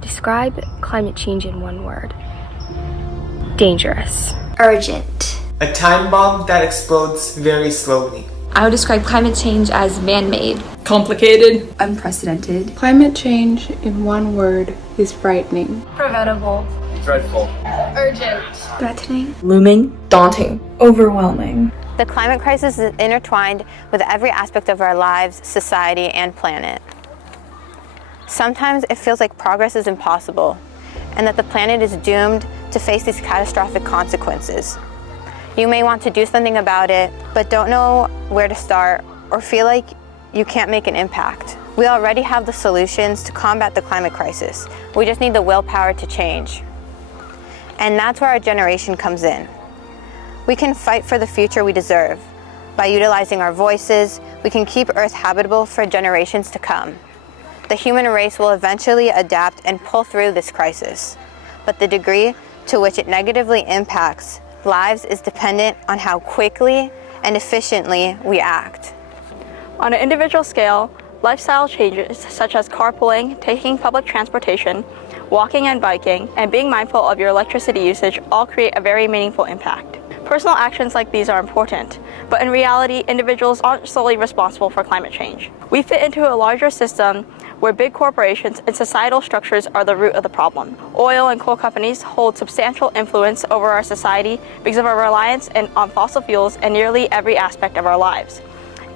Describe climate change in one word. Dangerous. Urgent. A time bomb that explodes very slowly. I would describe climate change as man-made. Complicated. Unprecedented. Climate change in one word is frightening. Preventable. Dreadful. Urgent. Threatening. Looming. Daunting. Overwhelming. The climate crisis is intertwined with every aspect of our lives, society, and planet. Sometimes it feels like progress is impossible and that the planet is doomed to face these catastrophic consequences. You may want to do something about it, but don't know where to start or feel like you can't make an impact. We already have the solutions to combat the climate crisis. We just need the willpower to change. And that's where our generation comes in. We can fight for the future we deserve. By utilizing our voices, we can keep Earth habitable for generations to come. The human race will eventually adapt and pull through this crisis, but the degree to which it negatively impacts lives is dependent on how quickly and efficiently we act. On an individual scale, lifestyle changes such as carpooling, taking public transportation, walking and biking, and being mindful of your electricity usage all create a very meaningful impact. Personal actions like these are important, but in reality, individuals aren't solely responsible for climate change. We fit into a larger system where big corporations and societal structures are the root of the problem. Oil and coal companies hold substantial influence over our society because of our reliance on fossil fuels in nearly every aspect of our lives,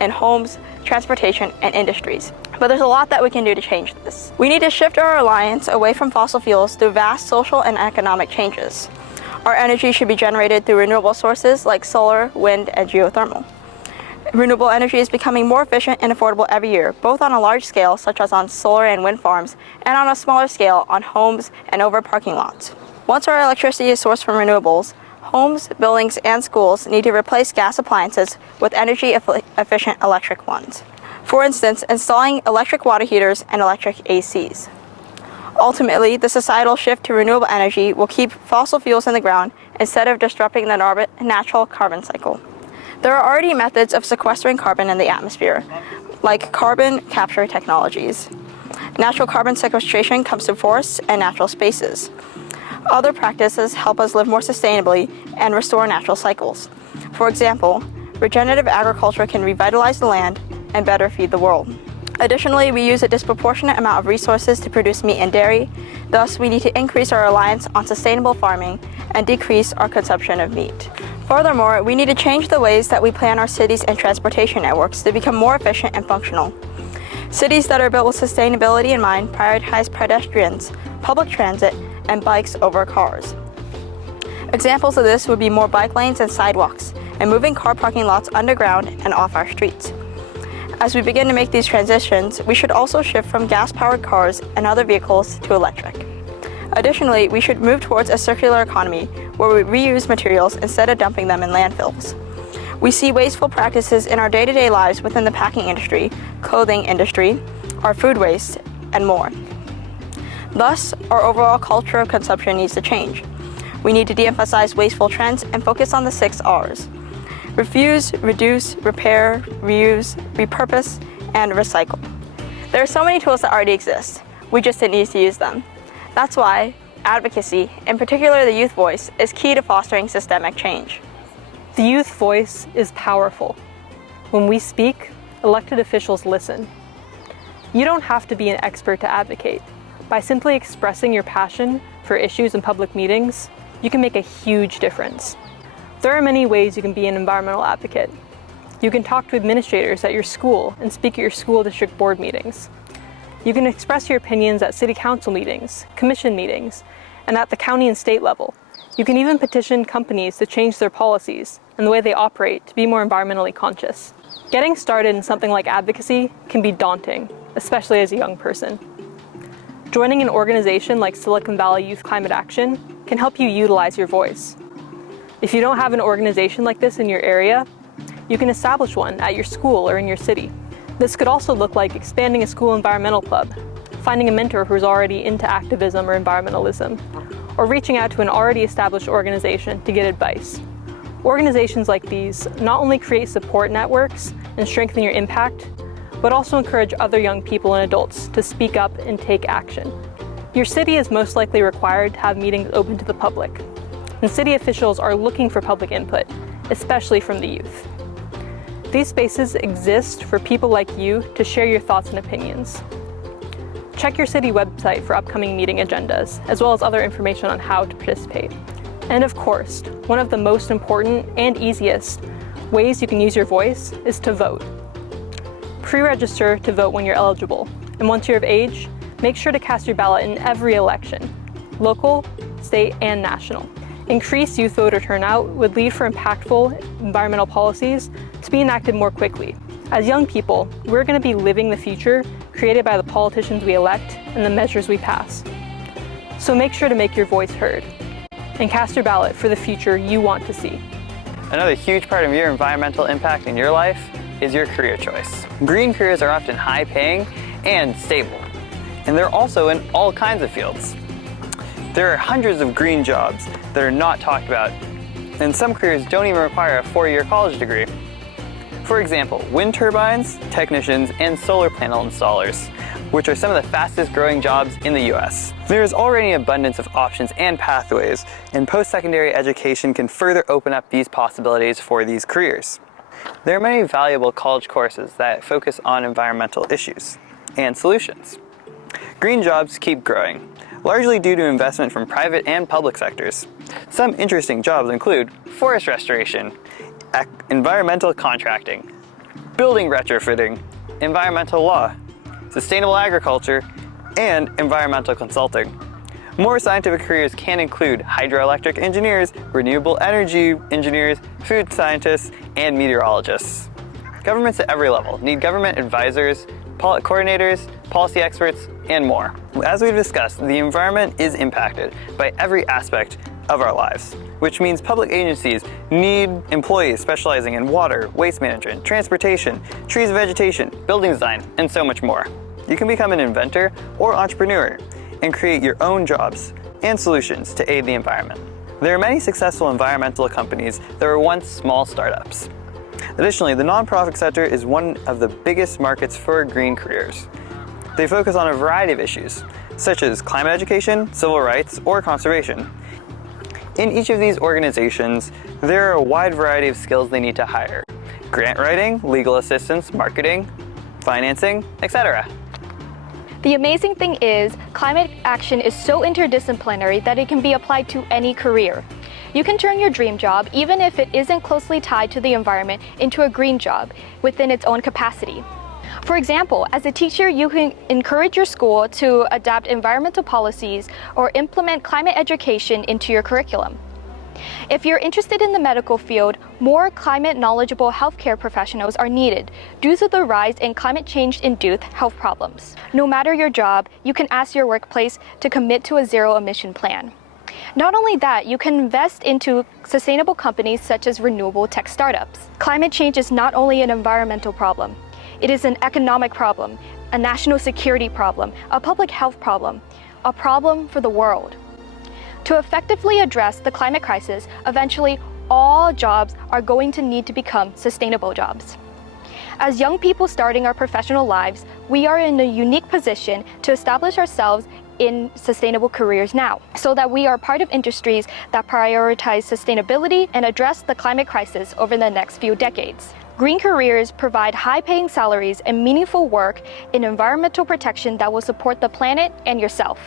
in homes, transportation, and industries. But there's a lot that we can do to change this. We need to shift our reliance away from fossil fuels through vast social and economic changes. Our energy should be generated through renewable sources like solar, wind, and geothermal. Renewable energy is becoming more efficient and affordable every year, both on a large scale, such as on solar and wind farms, and on a smaller scale on homes and over parking lots. Once our electricity is sourced from renewables, homes, buildings, and schools need to replace gas appliances with energy-efficient electric ones. For instance, installing electric water heaters and electric ACs. Ultimately, the societal shift to renewable energy will keep fossil fuels in the ground instead of disrupting the natural carbon cycle. There are already methods of sequestering carbon in the atmosphere, like carbon capture technologies. Natural carbon sequestration comes from forests and natural spaces. Other practices help us live more sustainably and restore natural cycles. For example, regenerative agriculture can revitalize the land and better feed the world. Additionally, we use a disproportionate amount of resources to produce meat and dairy. Thus, we need to increase our reliance on sustainable farming and decrease our consumption of meat. Furthermore, we need to change the ways that we plan our cities and transportation networks to become more efficient and functional. Cities that are built with sustainability in mind prioritize pedestrians, public transit, and bikes over cars. Examples of this would be more bike lanes and sidewalks, and moving car parking lots underground and off our streets. As we begin to make these transitions, we should also shift from gas-powered cars and other vehicles to electric. Additionally, we should move towards a circular economy where we reuse materials instead of dumping them in landfills. We see wasteful practices in our day-to-day lives within the packing industry, clothing industry, our food waste, and more. Thus, our overall culture of consumption needs to change. We need to de-emphasize wasteful trends and focus on the 6 R's. Refuse, reduce, repair, reuse, repurpose, and recycle. There are so many tools that already exist. We just need to use them. That's why advocacy, in particular the youth voice, is key to fostering systemic change. The youth voice is powerful. When we speak, elected officials listen. You don't have to be an expert to advocate. By simply expressing your passion for issues in public meetings, you can make a huge difference. There are many ways you can be an environmental advocate. You can talk to administrators at your school and speak at your school district board meetings. You can express your opinions at city council meetings, commission meetings, and at the county and state level. You can even petition companies to change their policies and the way they operate to be more environmentally conscious. Getting started in something like advocacy can be daunting, especially as a young person. Joining an organization like Silicon Valley Youth Climate Action can help you utilize your voice. If you don't have an organization like this in your area, you can establish one at your school or in your city. This could also look like expanding a school environmental club, finding a mentor who's already into activism or environmentalism, or reaching out to an already established organization to get advice, Organizations like these not only create support networks and strengthen your impact, but also encourage other young people and adults to speak up and take action. Your city is most likely required to have meetings open to the public, and city officials are looking for public input, especially from the youth. These spaces exist for people like you to share your thoughts and opinions. Check your city website for upcoming meeting agendas, as well as other information on how to participate. And of course, one of the most important and easiest ways you can use your voice is to vote. Pre-register to vote when you're eligible, and once you're of age, make sure to cast your ballot in every election, local, state, and national. Increased youth voter turnout would lead for impactful environmental policies to be enacted more quickly. As young people, we're going to be living the future created by the politicians we elect and the measures we pass. So make sure to make your voice heard and cast your ballot for the future you want to see. Another huge part of your environmental impact in your life is your career choice. Green careers are often high-paying and stable, and they're also in all kinds of fields. There are hundreds of green jobs that are not talked about, and some careers don't even require a 4-year college degree. For example, wind turbines, technicians, and solar panel installers, which are some of the fastest growing jobs in the US. There is already an abundance of options and pathways, and post-secondary education can further open up these possibilities for these careers. There are many valuable college courses that focus on environmental issues and solutions. Green jobs keep growing, largely due to investment from private and public sectors. Some interesting jobs include forest restoration, environmental contracting, building retrofitting, environmental law, sustainable agriculture, and environmental consulting. More scientific careers can include hydroelectric engineers, renewable energy engineers, food scientists, and meteorologists. Governments at every level need government advisors, coordinators, policy experts, and more. As we've discussed, the environment is impacted by every aspect of our lives, which means public agencies need employees specializing in water, waste management, transportation, trees and vegetation, building design, and so much more. You can become an inventor or entrepreneur and create your own jobs and solutions to aid the environment. There are many successful environmental companies that were once small startups. Additionally, the nonprofit sector is one of the biggest markets for green careers. They focus on a variety of issues, such as climate education, civil rights, or conservation. In each of these organizations, there are a wide variety of skills they need to hire: grant writing, legal assistance, marketing, financing, etc. The amazing thing is, climate action is so interdisciplinary that it can be applied to any career. You can turn your dream job, even if it isn't closely tied to the environment, into a green job within its own capacity. For example, as a teacher, you can encourage your school to adapt environmental policies or implement climate education into your curriculum. If you're interested in the medical field, more climate-knowledgeable healthcare professionals are needed due to the rise in climate change-induced health problems. No matter your job, you can ask your workplace to commit to a zero-emission plan. Not only that, you can invest into sustainable companies such as renewable tech startups. Climate change is not only an environmental problem. It is an economic problem, a national security problem, a public health problem, a problem for the world. To effectively address the climate crisis, eventually all jobs are going to need to become sustainable jobs. As young people starting our professional lives, we are in a unique position to establish ourselves in sustainable careers now, so that we are part of industries that prioritize sustainability and address the climate crisis over the next few decades. Green careers provide high-paying salaries and meaningful work in environmental protection that will support the planet and yourself.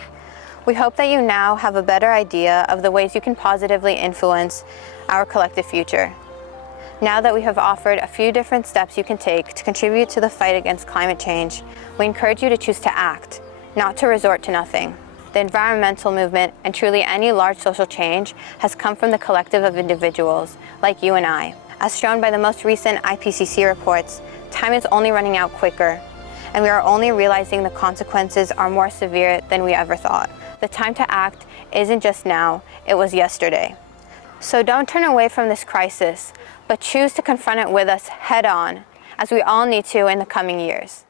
We hope that you now have a better idea of the ways you can positively influence our collective future. Now that we have offered a few different steps you can take to contribute to the fight against climate change, we encourage you to choose to act, not to resort to nothing. The environmental movement, and truly any large social change, has come from the collective of individuals like you and I. As shown by the most recent IPCC reports, time is only running out quicker, and we are only realizing the consequences are more severe than we ever thought. The time to act isn't just now, it was yesterday. So don't turn away from this crisis, but choose to confront it with us head on, as we all need to in the coming years.